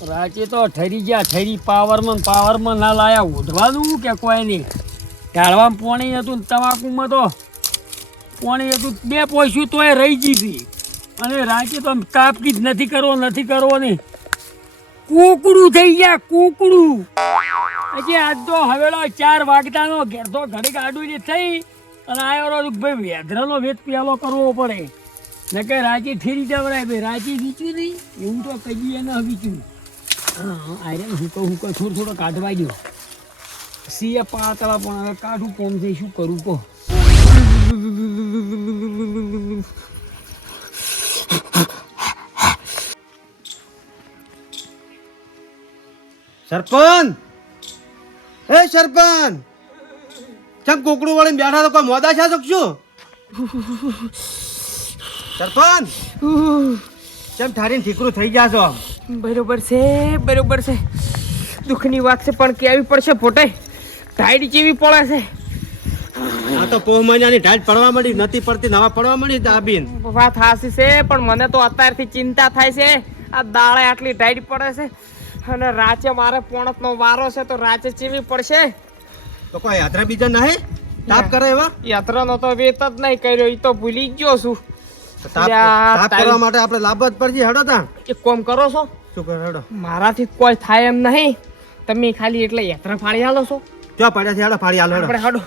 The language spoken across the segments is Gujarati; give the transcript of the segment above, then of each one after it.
રાચે તો ઠરી ગયા ઠરી પાવરમાં ના લાયા ઉઠવાનું કે કોઈ નહીં ઢાળવામાં પોણી હતું તમાકુમાં તો પોણી હતું બે પોસ્યું તોય રહી ગઈ હતી અને રાચે તો કાપકી જ નથી કરવો નહીં કૂકડું થઈ ગયા કૂકડું હજી આજ તો હવેલો 4 વાગતાનો ઘેર તો ઘડી ગાડું થઈ અને આવ્યો ભાઈ વેધરાનો વેત પેલો કરવો પડે ને કે રાચી ઠેરી જવરાય ભાઈ રાચી વીચ્યું નહીં એવું તો કહીએ ન વીચ્યું આરે હુકો થોડો કાઢવા ગયો સીએ પાતળા પણ હવે કાઢું કોમ થઈ શું કરું કહો સરપંચ સરપંચ ચમ કોકડું વાળીને બેઠા તો કોઈ મોદા છે શકશું સરપંચ ચમ ઠારીને ઠીકરું થઈ ગયા છો બરોબર છે દુઃખની વાત છે પણ કેવી પડશે ફોટે ટાઈડ જેવી પડે છે આ તો પોહ મહિનાની ઢાળ પડવા મળી નથી પડતી નવા પડવા મળી દાબીન વાત હાસી છે પણ મને તો અત્યારથી ચિંતા થાય છે આ દાળે આટલી ટાઈડ પડે છે અને રાચે મારે પોણતનો વારો છે તો રાચે ચીવી પડશે તો કોઈ યાત્રા બીજા નહીં તાપ કરે એવા યાત્રાનો તો વેત જ નહીં કર્યો એ તો ભૂલી ગયો છું તાપ કરવા માટે આપણે લાભ જ પડશે હેડો તા એક કામ કરો છો શું કરો હેડો મારાથી કોઈ થાય એમ નહીં તમે ખાલી એટલે યાત્રા ફાળી આલો છો ક્યાં પડ્યા છે હેડો ફાડી હાલો આપણે હેડો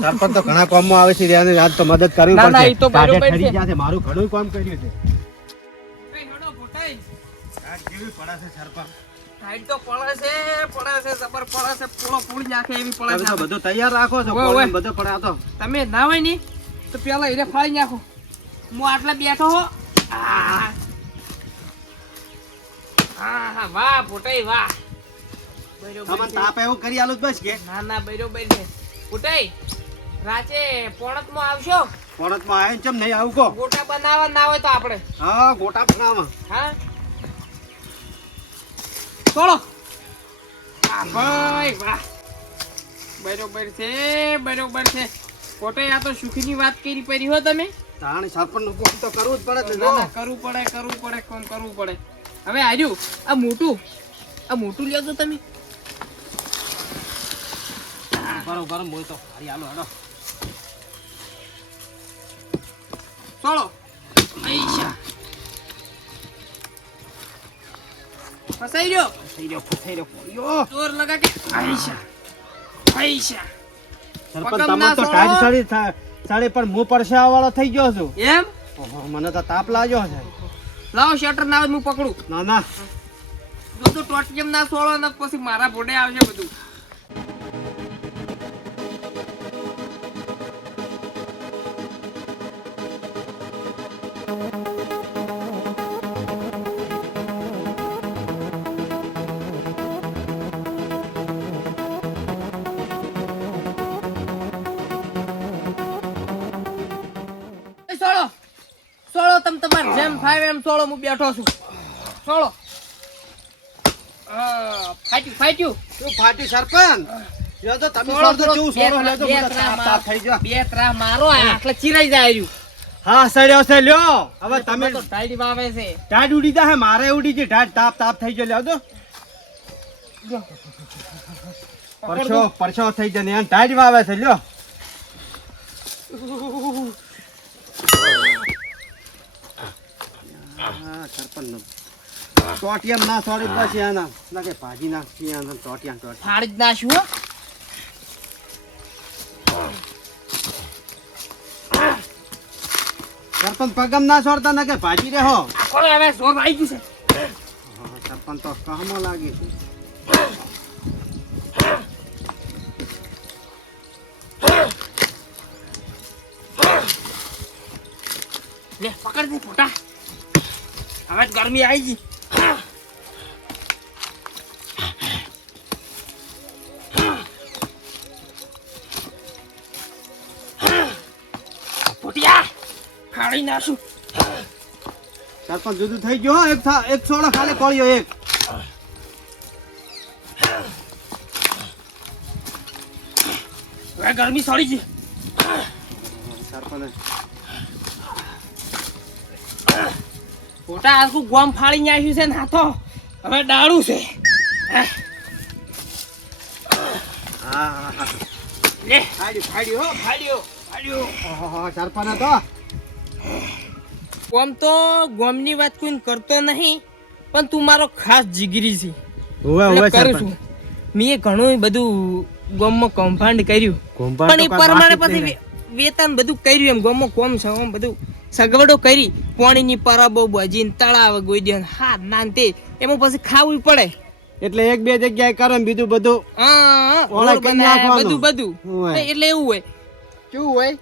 સરપંચ તો ઘણા કામમાં આવે છે રેને આજ તો મદદ કરવી પડશે ના, ઈ તો બરોબર છે. ઠરી ગયા છે મારું ઘણું કામ કર્યું છે હેડો ફોટાઈ આ કેવી પડે છે સરપંચ ટાઈટ તો પડે છે જબર પડે છે પૂળો પૂળી નાખે એવી પડે તમે છે તો બધું તૈયાર રાખો છો ઓય, કોણ ઓય. બધો પડે આ તો તમે ના હોય ને તો પેલા એને ફાળી નાખો હું આટલા બેઠો હો હા વાહ ફોટાઈ વાહ બરોબર તમને છે. તાપ એવું કરી આલું જ બસ કે ના બરોબર છે ફોટાઈ રાતે પોણતમાં આવશો કોણતમાં આવીને ચમ નહીં આવું કો ગોટા બનાવવા ના હોય તો આપણે હા ગોટા બનાવવા હા ચલો ભાઈ વાહ બરોબર છે ફોટો આ તો સુખની વાત કરી પડી હો તમે તાણી સરપંચ નું કામ તો કરવું જ પડે ને ના, કરવું પડે કોણ કરવું પડે હવે આજુ આ મોટું લ્યો છો તમે બરોબર બોલ તો હારી હાલો હેડો ચલો પૈસા ફસાઈ રહ્યો ફસાઈ રહ્યો યો જોર લગા કે પૈસા સરપંચ પગમ તમે ના તો છોડો. ટાઈટ સાડી પણ હું પરસેવા વાળો થઈ ગયો છું એમ ઓહો, મને તો તાપ લાગ્યો છે લાવો શટર ના આવે હું પકડું ના ના બધું ટોટિયમ ના સોળો ને પછી મારા ભોડે આવશે બધું એ સોળો તમ તમાર જેમ ફાઈવ એમ સોળો હું બેઠો છું સોળો ફાટ્યું શું ફાટી સરપંચ જો તો તમે સોળો, સોળો કેવું સોળો બે લેજો મને તાપ થઈ ગયો બે ત્રા મારો આટલે ચીરાઈ જાય રહ્યું હા સડ્યો છે લ્યો હવે તમે તો ટાઈડી આવે છે ટાઢ ઉડી જાય મારે ઉડી છે ટાઢ તાપ થઈ ગયો લ્યો તો પરસો થઈ જાય ને એમ ટાઢ વાવે છે લ્યો હા સરપંચ ટોટિયમ ના સોરી પછી આના લાગે ભાજી નાખી આના ટોટિયા ફાડી જ નાખ્યું હો સરપંચ પગમ ના સોરતા ના કે ભાજી રહો આખો હવે જોર આવી ગયું છે સરપંચ તો કહમાં લાગી છે લે પકડ દે ફોટા હવે જ ગરમી આવી ગઈ ફોટિયા ફાડી નાખું સરપંચ જુદું થઈ ગયો હો. એક સોળો ખાલી પડ્યો એક હવે ગરમી સડી ગઈ સરપંચ ખોટા આખું ગોમ ફાડી નાખ્યું છે ને આ તો હવે ડાળું છે લે ફાડ્યો સરપંચ હતો ગોમ તો ગોમની વાત કોઈ કરતો નહીં પણ તું મારો ખાસ જીગરી છે ઓવે એટલે ઓવે કરું સરપંચ છું મેં ઘણું બધું ગોમમાં કૌભાંડ કર્યું કૌભાંડ પણ એ તો કાંઈ પ્રમાણે બાકી જ પછી વેતન બધું કર્યું એમ ગોમમાં કોમ છે આમ બધું સગવડો કરી પાણીની પરબો બજીને તળાવ ગોઈ હા ના તે એમાં પછી ખાવું પડે એટલે એક બે જગ્યાએ કરો ને બીજું બધું હા ઓલા રોડ કરી બનાવે, નાખવાનું. બધું હોય. એટલે એવું હોય કેવું હોય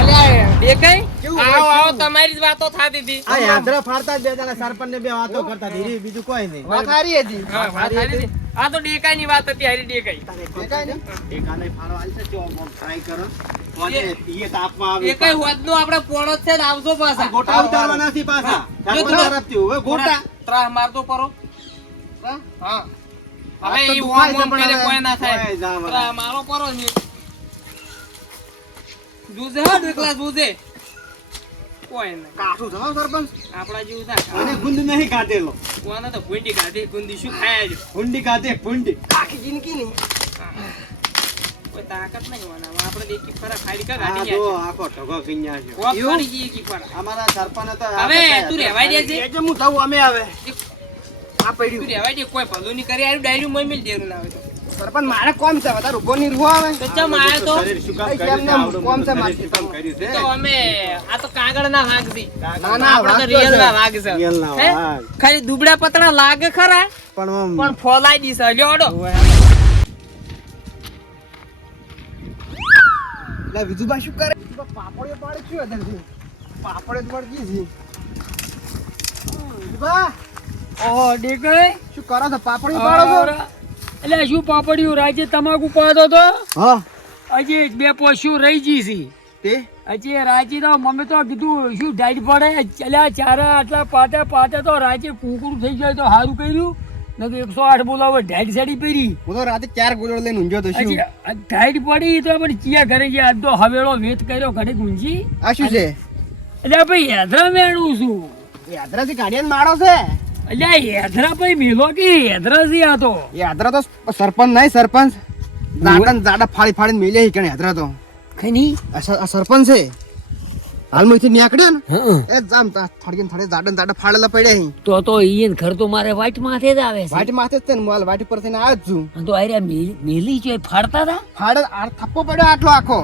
અલ્યા દેખાય કેવું હોય, આવો કેવું? તમારી જ વાતો થાતી હતી આ યાદરા ફાડતા જ બે જણા સરપંચ ને બે વાતો કરતા ધીરે બીજું કોઈ નહીં વાત હારી હતી હા, વાત હારી હતી. આ તો ડેકાઈની વાત હતી હારી ડેકાઈ ડેકાઈ હોદનો આપણે પોણો જ છે ને આવજો પાછા ગોટા ઉતારવાના છે પાછા સરપંચ તરફથી હવે ગોટા ત્રાહ મારતો પરો ત્રાહ? હા આ હવે તો ઈ દુખાય ઓમ ઓમ છે પણ કરે હવે કોઈ ના થાય કોઈ જામ ત્રાહ મારો પરો ને જુજે હા ડેકલા જુજે કોઈ ના કાઠું છે હો સરપંચ આપણા જેવું અને થાય ગુંદ નહીં કાઢેલો કોને તો ગુંડી કાઢી ગુંડી શું ખાયા જો ગુંડી કાઢે ગુંડી આખી જિંદગી ની કોઈ તાકાત નહીં હોના આપણે દેખી ફરા ખાડી કા આ ગાડી જો જાય આખો ઢગો કન્યા છે કોક કરી જઈએ કી ફરા અમારા સરપંચ હતા હવે તું રહેવાય દેજે એજે હું થવું અમે આવે આ તું પડ્યું રહેવાય દે કોઈ ભલું નહીં કરી આર્યું ડાયરું મમ્મી દેરું ના આવે તો સરપંચ મારે કોમ છે વધારે ઉભો નહીં રહો આવે તો ચમ આયો તો શરીર શું કામ કર્યું છે આવડું કોમ છે મોટું મારે શરીર શું કામ કર્યું છે તો અમે આ તો કાગળ ના વાગ છે ના, ના, આપણે તો વાગ તો રિયલ છે. ના વાગ છે રિયલ ના હે? વાગ. ખાલી દુબળા પતળા લાગે ખરા પણ આમ પણ ફોલાઈ દીશે લ્યો ઓડો લે વિજુબા શું કરે પાપડીઓ પાડે શું અત્યારથી પાપડે જ પડકી છે વિજુબા ઓહો ડેકાઈ શું કરો છો પાપડીઓ પાડો છો એટલે શું પાપડિયું રાજે તમાકુ પાડો તો હા હજી બે પોસ્યું રહી ગઈ છે તે હજી રાજી તો મમ્મી તો કીધું શું ડાઈટ પડે ચલ્યા ચારા આટલા પાટે પાટે તો રાજે કુકડું થઈ જાય તો સારું કર્યું નથી 108 બોલાવો ડાઈટ સાડી પહેરી હું તો રાતે 4 ગોળો લઈને ઊંઘ્યો તો શું હજી ડાઈટ પડી તો પણ ચિયા ઘરે ગયા આજ તો હવેળો વેત કર્યો ઘરે ગુંજી આ શું છે એટલે ભાઈ હેદરા મેળવું છું યાત્રાથી ગાડીને માળો છે એટલે હેદરા ભાઈ મેલો કે હેદરા છે આ તો યાત્રા તો સરપંચ નહીં સરપંચ જાડા ફાડી ફાડીને મેલે હી કણે યાત્રા તો ખની આ સરપંચ છે હાલમાં અહીંથી નીકળ્યો ને હા એ જામ થડકીને થડે જાડા ફાડેલા પડ્યા હી તો ઈયન ઘર તો મારે વાઈટ માથે જ આવે છે વાટી માથે જ છે ને મોલ વાટી પર થઈને આવ્યો જ છું અને તો આર્યા મેલી છે ફાડતા હતા ફાડે આ થપ્પો પડ્યો આટલો આખો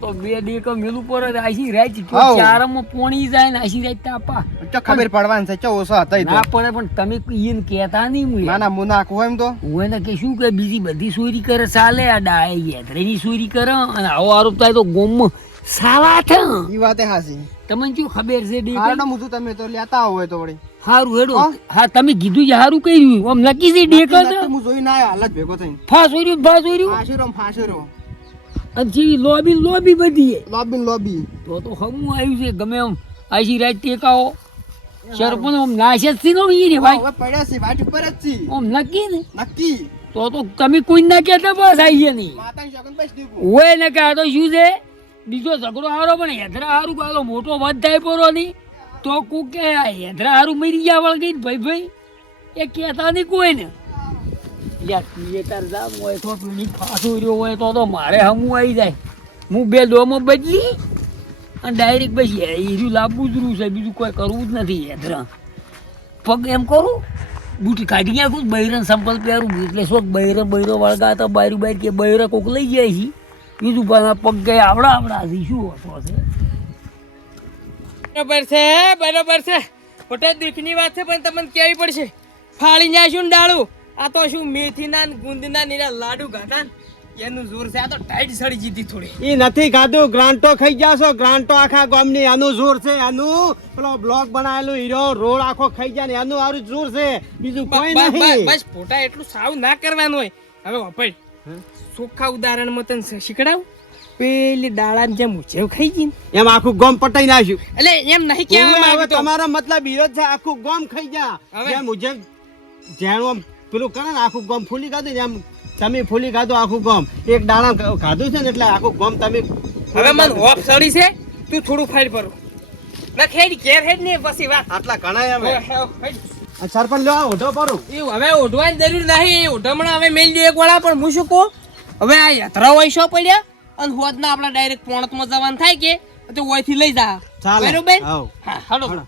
તો બે દેકો મેલું પર જ આશી રાત હાઉ. ચારમાં પોણી જાય ને આશી રાત તાપા ચો ખબર પડવાની છે ચો ઓછો હતા ઈ તો. ના પડે પણ તમે ઈયન કહેતા નહીં મુએ. ના ના મું નાખું એમ તો હું એને કે શું કે બીજી બધી ચોરી કરે ચાલે આ ડાય યાત્રેની ચોરી કરે અને આવો આરોપ થાય તો ગોમમાં સાલા છે ઈ વાતે હાસી તમને શું ખબર છે ડે હારડો મુતું તમે તો લેતા હોય તો વળી હારું હેડો હા? હા તમે કીધું છે હારું કર્યું આમ નક્કી છે ડેક નક્કી હું જોઈને આયો હાલ જ ભેગો થઈને ફાસોર્યું ફાસુરો અને જેવી લોબી બધી લોબી તો હમું આવ્યું છે ગમે એમ આશી રાત ટેકાઓ સરપંચ આમ નાશ જ છે ને ઈ રે ભાઈ હવે પડ્યા છે વાટ ઉપર જ છે આમ નક્કી ને નક્કી તો તમે કોઈ ના કહેતા બસ આવીએ નહીં માતાની શગન બસ દીકું હોય ને કે આ તો શું છે બીજો ઝઘડો હારો પણ હેદરા હારું કાલો મોટો વધ થાય પરો નહીં તો કું કે આ હેદરા હારું મરી ગયા વળગી ભાઈ એ કહેતા નહીં કોઈ ને હોય તો પીડી ફાંસો રહ્યો હોય તો મારે હમું આવી જાય હું બે ડોમો બદલી અને ડાયરેક્ટ બસ હીરું લાવવું જ રહ્યું છે બીજું કોઈ કરવું જ નથી હેદરા પગ એમ કરું બૂટ કાઢી નાખું બૈરન સંપલ પહેરું એટલે શું બૈરો વળગા તો બારું બાર કે બૈરો કોક લઈ જાય છે બીજું પણ પગ ગયા આવડા છે શું હતો છે બરોબર છે ખોટા દુઃખની વાત છે પણ તમને કેવી પડશે ફાળી નાખ્યું ને ડાળું આ તો શું મેથીના ને ગુંદના નીરા લાડુ ગાતા ને એનું જોર છે આ તો ટાઈટ સડી જીધી થોડી ઈ નથી ખાધું ગ્રાન્ટો ખાઈ જાશો ગ્રાન્ટો આખા ગામની આનું જોર છે આનું પેલો બ્લોક બનાવેલું હીરો રોડ આખો ખાઈ જાય ને આનું આરું જોર છે બીજું કોઈ નહીં બસ ફોટા એટલું સાવ ના કરવાનું હોય હવે વપડ ચોખ્ખા ઉદાહરણમાં તને શીખડાવ પેલી દાળાની જેમ ઉછેવ ખાઈ ગઈ ને એમ આખું ગામ પટાઈ નાખ્યું એટલે એમ નહીં કહેવા હવે માંગતો તમારો મતલબ હીરો જ છે આખું ગામ ખાઈ જા હવે- એમ મુજબ જેનું આમ પેલું કરે ને આખું ગામ ફૂલી ખાધું ને એમ તમે ફૂલી ખાધું આખું ગામ એક દાણા ખાધું છે ને એટલે આખું ગામ તમે હવે મને હોપ સડી છે તું થોડું ફાઈડ કરો ના ખેડ ઘેર હેડ ને પછી વાત આટલા ઘણા અમે હેડ. આ સરપંચ લ્યો ઓઢો પરું એવું હવે ઓઢવાની જરૂર નહીં ઓઢમણા હવે મેલ દો એક વાળા પણ હું શું કહું હવે આ યાત્રા હોય શો પડ્યા અને હોદના આપણે ડાયરેક્ટ પોણતમાં જવાનું થાય કે તો ઓયથી લઈ જા ચાલે. બરોબર હાઉ. હા હાલો હાલો.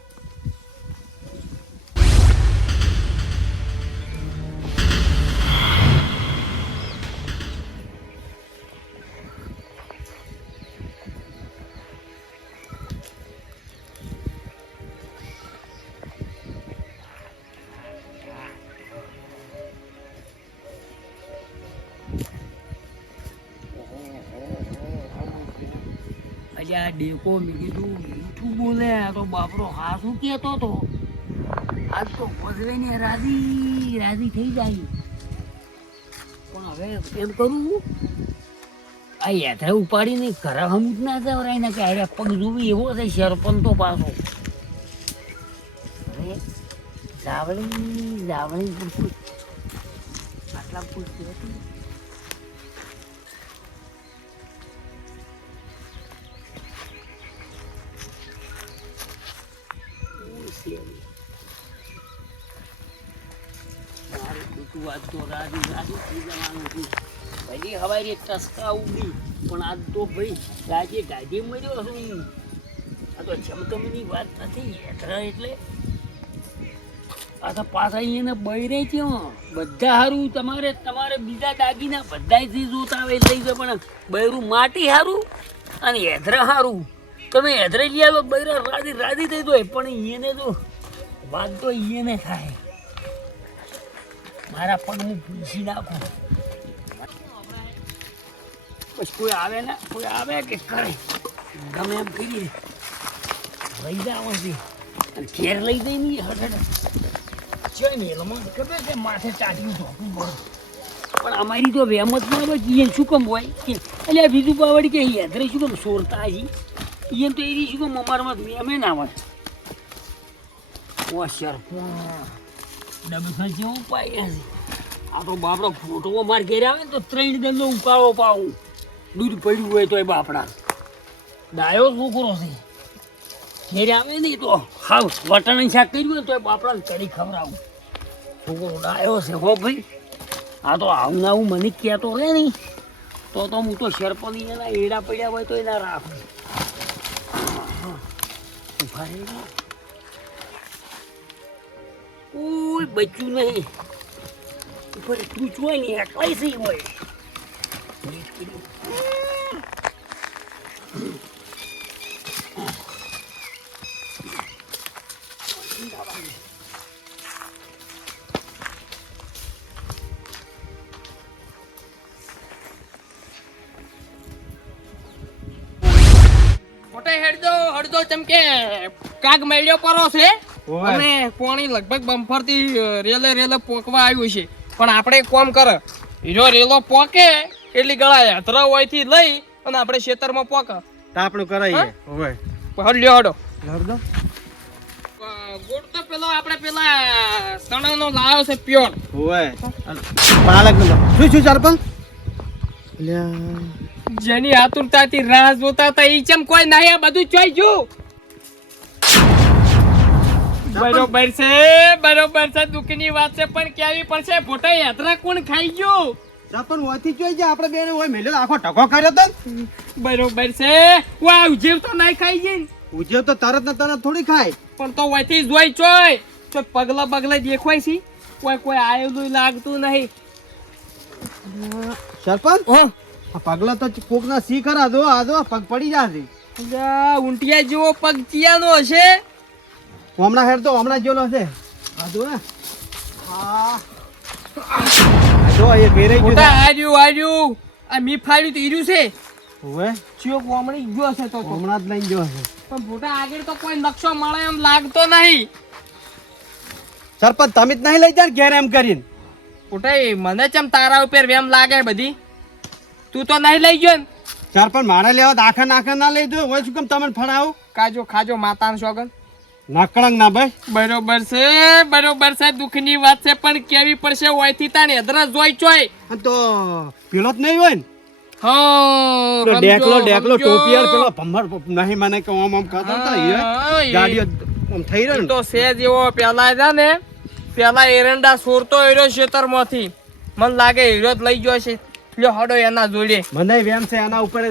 અલ્યા ડેકો મેં કીધું મીઠું બોલે આ તો બાપરો હાસું કહેતો તો આજ તો વજલીને રાજી રાજી થઈ જાય પણ હવે એમ કરું આ યાત્રા ઉપાડીને ઘરે હમું જ ના જવરાય ને કે આરે પગ જોવી એવો છે સરપંચ તો પાછો હવે જાવળી પૂછું આટલા પૂછતી હતી હવારી ટસકા ઉડી પણ આજ તો ભાઈ ગાજે ગાજે મળ્યો છું આ તો ચમકમની વાત નથી હેઠળ એટલે આ તો પાછા અહીંયા બૈરે છે બધા હારું તમારે તમારે બીજા દાગીના બધાયથી જોતા આવે લઈ જાય પણ બૈરું માટી હારું અને હેધરા હારું તમે હેધરે લઈ આવો બૈરા રાજી રાજી થઈ જાય પણ એને તો વાત તો એને થાય મારા પગનું પૂછી નાખું બસ કોઈ આવે ને કોઈ આવે કે કરે ગમે એમ કરી લઈ જાવ છે અને ઘેર લઈ જઈ નહીં હઠ જોઈ ને મને ખબર છે માથે ચાટીનું ધોકું પડે પણ અમારી તો વેમ જ ના આવે કે શું કેમ હોય કે એટલે આ બીજું પાવડી કે હેધરે શું કેમ સોરતા હજી એને તો એની શું કેમ અમારામાં વેમે ના આવે ઓ સરપંચ ડબસા જેવું પાય આ તો બાપડો ફોટો માર ઘેર આવે ને તો 3 દંડનો ઉકાળો પાવું દૂધ પડ્યું હોય તો એ બાપડા ડાયો છોકરો છે ઘેર આવે નહીં તો હાવ વટાણાની શાક કર્યું હોય તો એ બાપડાને કઢી ખવડાવું છોકરો ડાયો છે હો ભાઈ આ તો આવું ના આવું મને કહેતો રહે નહીં તો હું તો સરપંચ એના એડા પડ્યા હોય તો એના રાખું ઉભા રહી કોઈ બચ્યું નહીં ઉપર તું જોઈ ને એકલાઈ સહી હોય ફોટે હડદો ચમકે કાગ મેળ્યો પરો છે ઓય. અને પોણી લગભગ બમ્ફરથી રેલે પોકવા આવ્યું છે પણ આપણે કોમ કરે હીરો રેલો પોકે એટલી ગળાય યાત્રા હોયથી લઈ અને આપણે ખેતરમાં પોકે તાપણું કરાઈએ ઓય હડલ્યો હડો લડદો ગોળ તો પેલો આપણે પેલા સણાનો લાવ્યો છે પ્યોર ઓય પાલક નો શું શું સરપંચ અલ્યા જેની આતુરતાથી રાહ જોતા હતા ઈ ચમ કોઈ નહીં આ બધું જોઈ જો બરોબર છે દુઃખની વાત છે પણ કેવી પડશે ફોટા યાત્રા કોણ ખાઈ ગયો સરપંચ ઓથી જોઈ જાય આપણે બેને ઓય મેલ્યો આખો ટકો કર્યો તો બરોબર છે વાવ જીવ તો નહીં ખાઈ ગઈ ઉજ્યો તો તરત ને તરત થોડી ખાય પણ તો વયથી જોઈ ચોય તો પગલા દેખાય છે કોઈ આયેલું લાગતું નહીં સરપંચ હા આ પગલા તો કોક ના સી ખરા જો આ જો પગ પડી જાશે ઊંટિયા જેવો પગ ચિયાનો હશે હમણાં હેડ તો હમણાં જેલો છે આ જો ને આ જો એ ઘેરે ગયો મોટા આર્યું આ મી ફાડ્યું તો ઈર્યું છે ઓય ચિયો કોમડી ગયો છે તો હમણાં જ લઈને ગયો છે પણ મોટા આગળ તો કોઈ નકશો મળે એમ લાગતો નહીં સરપંચ તમે જ નહીં લઈ જાય ઘેર એમ કરીને મોટા મને ચમ તારા ઉપર વેમ લાગે બધી તું તો નહીં લઈ ગયો ને સરપંચ મારે લેવા દાખા નાખા ના લઈ દો હોય શું કેમ તમને ફળાવો કાજો ખાજો માતાનો સોગન નાકળંગ ના ભાઈ બરોબર છે દુઃખની વાત છે પણ કેવી પડશે ઓયથી તાને અદરા જોઈ ચોય આ તો પેલો જ નહીં હોય ને હા પેલો ડેકલો સમજો. ટોપિયાર પેલો ભમર નહીં મને કે આમ આમ ખાતા હતા ઈ હા, એ ગાડીઓ આમ થઈ રહ્યો તો સેજ એવો પેલા હતા ને પેલા એરંડા સોરતો એર્યો ખેતરમાંથી મને લાગે હીરો જ લઈ ગયો છે લ્યો હડો એના જોડે મને વેમ છે એના ઉપર